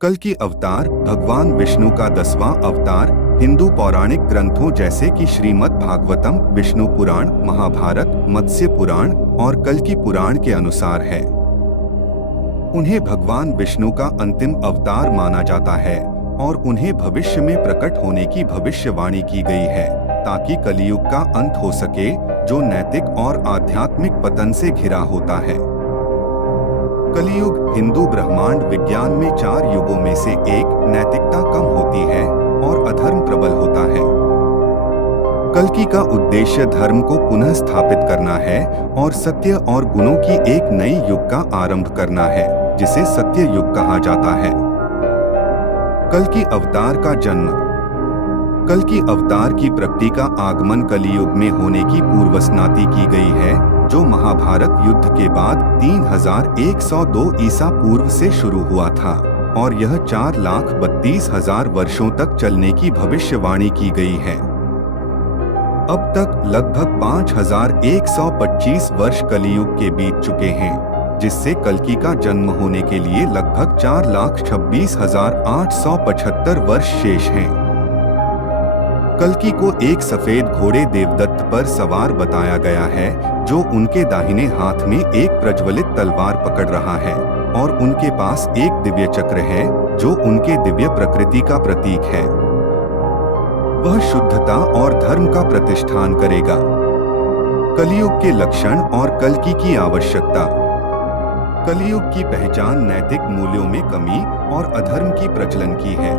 कल्कि अवतार भगवान विष्णु का 10वां अवतार हिंदू पौराणिक ग्रंथों जैसे कि श्रीमद् भागवतम, विष्णु पुराण, महाभारत, मत्स्य पुराण और कल्कि पुराण के अनुसार है। उन्हें भगवान विष्णु का अंतिम अवतार माना जाता है और उन्हें भविष्य में प्रकट होने की भविष्यवाणी की गई है ताकि कलियुग का अंत हो सके, जो नैतिक और आध्यात्मिक पतन से घिरा होता है। कलियुग हिंदू ब्रह्मांड विज्ञान में 4 युगों में से एक। नैतिकता कम होती है और अधर्म प्रबल होता है। कल्कि का उद्देश्य धर्म को पुनः स्थापित करना है और सत्य और गुणों की एक नई युग का आरंभ करना है, जिसे सत्य युग कहा जाता है। कल्कि अवतार का जन्म। कल्कि अवतार की प्रकृति का आगमन कलियुग में होने की पूर्वस्नाति की गई है, जो महाभारत युद्ध के बाद 3102 ईसा पूर्व से शुरू हुआ था और यह 4,32,000 वर्षों तक चलने की भविष्यवाणी की गई है। अब तक लगभग 5,125 वर्ष कलियुग के बीत चुके हैं, जिससे कल्कि का जन्म होने के लिए लगभग 4,26,875 वर्ष शेष हैं। कल्कि को एक सफेद घोड़े देवदत्त पर सवार बताया गया है, जो उनके दाहिने हाथ में एक प्रज्वलित तलवार पकड़ रहा है और उनके पास एक दिव्य चक्र है, जो उनके दिव्य प्रकृति का प्रतीक है। वह शुद्धता और धर्म का प्रतिष्ठान करेगा। कलियुग के लक्षण और कल्कि की आवश्यकता। कलियुग की पहचान नैतिक मूल्यों में कमी और अधर्म की प्रचलन की है।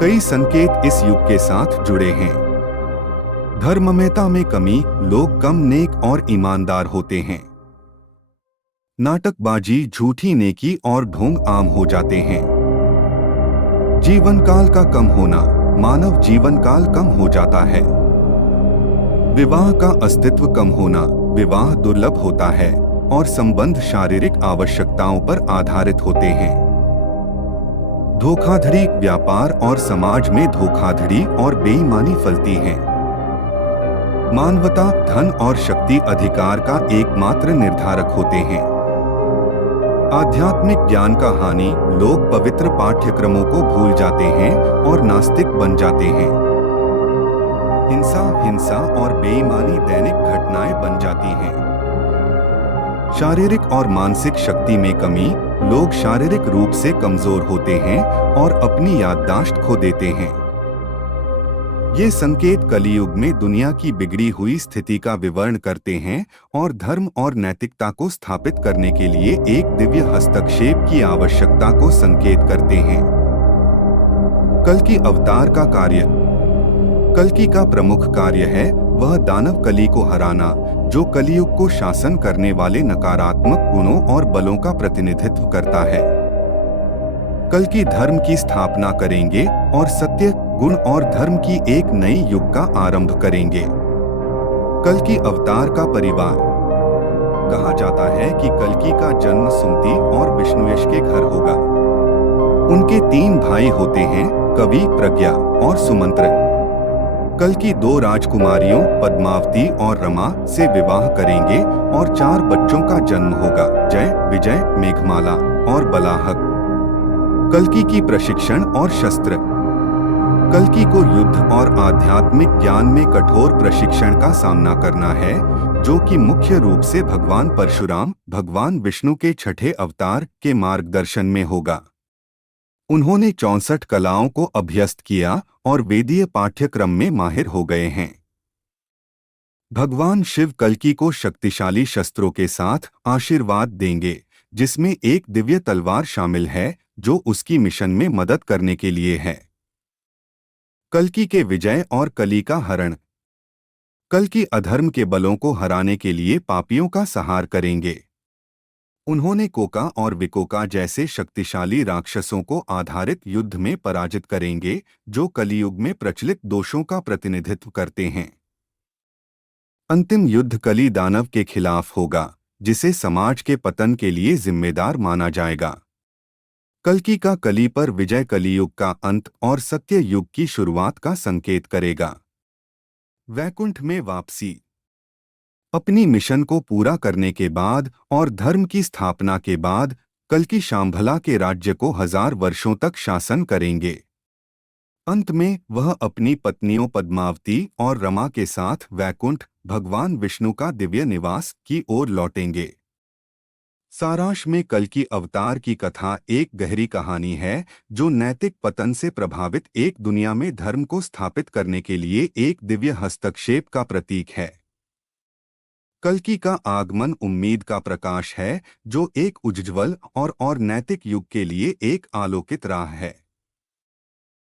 कई संकेत इस युग के साथ जुड़े हैं। धर्ममयता में कमी, लोग कम नेक और ईमानदार होते हैं। नाटकबाजी, झूठी नेकी और ढोंग आम हो जाते हैं। जीवन काल का कम होना, मानव जीवन काल कम हो जाता है। विवाह का अस्तित्व कम होना, विवाह दुर्लभ होता है और संबंध शारीरिक आवश्यकताओं पर आधारित होते हैं। धोखाधड़ी, व्यापार और समाज में धोखाधड़ी और बेईमानी फैलती है। मानवता, धन और शक्ति अधिकार का एकमात्र निर्धारक होते हैं। आध्यात्मिक ज्ञान का हानि, लोग पवित्र पाठ्यक्रमों को भूल जाते हैं और नास्तिक बन जाते हैं। हिंसा और बेईमानी दैनिक घटनाएं बन जाती हैं। शारीरिक और मानसिक शक्ति में कमी, लोग शारीरिक रूप से कमजोर होते हैं और अपनी याददाश्त खो देते हैं। ये संकेत कलियुग में दुनिया की बिगड़ी हुई स्थिति का विवरण करते हैं और धर्म और नैतिकता को स्थापित करने के लिए एक दिव्य हस्तक्षेप की आवश्यकता को संकेत करते हैं। कल्कि अवतार का कार्य। कल्कि का प्रमुख कार्य है वह दानव कली को हराना, जो कलियुग को शासन करने वाले नकारात्मक गुणों और बलों का प्रतिनिधित्व करता है। कल्कि धर्म की स्थापना करेंगे और सत्य, गुण और धर्म की एक नई युग का आरंभ करेंगे। कल्कि अवतार का परिवार। कहा जाता है कि कल्कि का जन्म सुमति और विष्णुयश के घर होगा। उनके 3 भाई होते हैं, कवि, प्रज्ञा और सुमंत्र। कल्कि 2 राजकुमारियों पद्मावती और रमा से विवाह करेंगे और 4 बच्चों का जन्म होगा, जय, विजय, मेघमाला और बलाहक। कल्कि की प्रशिक्षण और शस्त्र। कल्कि को युद्ध और आध्यात्मिक ज्ञान में कठोर प्रशिक्षण का सामना करना है, जो कि मुख्य रूप से भगवान परशुराम, भगवान विष्णु के 6ठे अवतार के मार्गदर्शन में होगा। उन्होंने 64 कलाओं को अभ्यस्त किया और वेदीय पाठ्यक्रम में माहिर हो गए हैं। भगवान शिव कल्कि को शक्तिशाली शस्त्रों के साथ आशीर्वाद देंगे, जिसमें एक दिव्य तलवार शामिल है, जो उसकी मिशन में मदद करने के लिए है। कल्कि के विजय और कली का हरण। कल्कि अधर्म के बलों को हराने के लिए पापियों का संहार करेंगे। उन्होंने कोका और विकोका जैसे शक्तिशाली राक्षसों को आधारित युद्ध में पराजित करेंगे, जो कलियुग में प्रचलित दोषों का प्रतिनिधित्व करते हैं। अंतिम युद्ध कली दानव के खिलाफ होगा, जिसे समाज के पतन के लिए जिम्मेदार माना जाएगा। कल्कि का कली पर विजय कलियुग का अंत और सत्य युग की शुरुआत का संकेत करेगा। वैकुंठ में वापसी। अपनी मिशन को पूरा करने के बाद और धर्म की स्थापना के बाद कल्कि शांभला के राज्य को 1000 वर्षों तक शासन करेंगे। अंत में वह अपनी पत्नियों पद्मावती और रमा के साथ वैकुंठ भगवान विष्णु का दिव्य निवास की ओर लौटेंगे। सारांश में कल्कि अवतार की कथा एक गहरी कहानी है जो नैतिक पतन से प्रभावित एक दुनिया में धर्म को स्थापित करने के लिए एक दिव्य हस्तक्षेप का प्रतीक है। कल्कि का आगमन उम्मीद का प्रकाश है जो एक उज्ज्वल और नैतिक युग के लिए एक आलोकित राह है।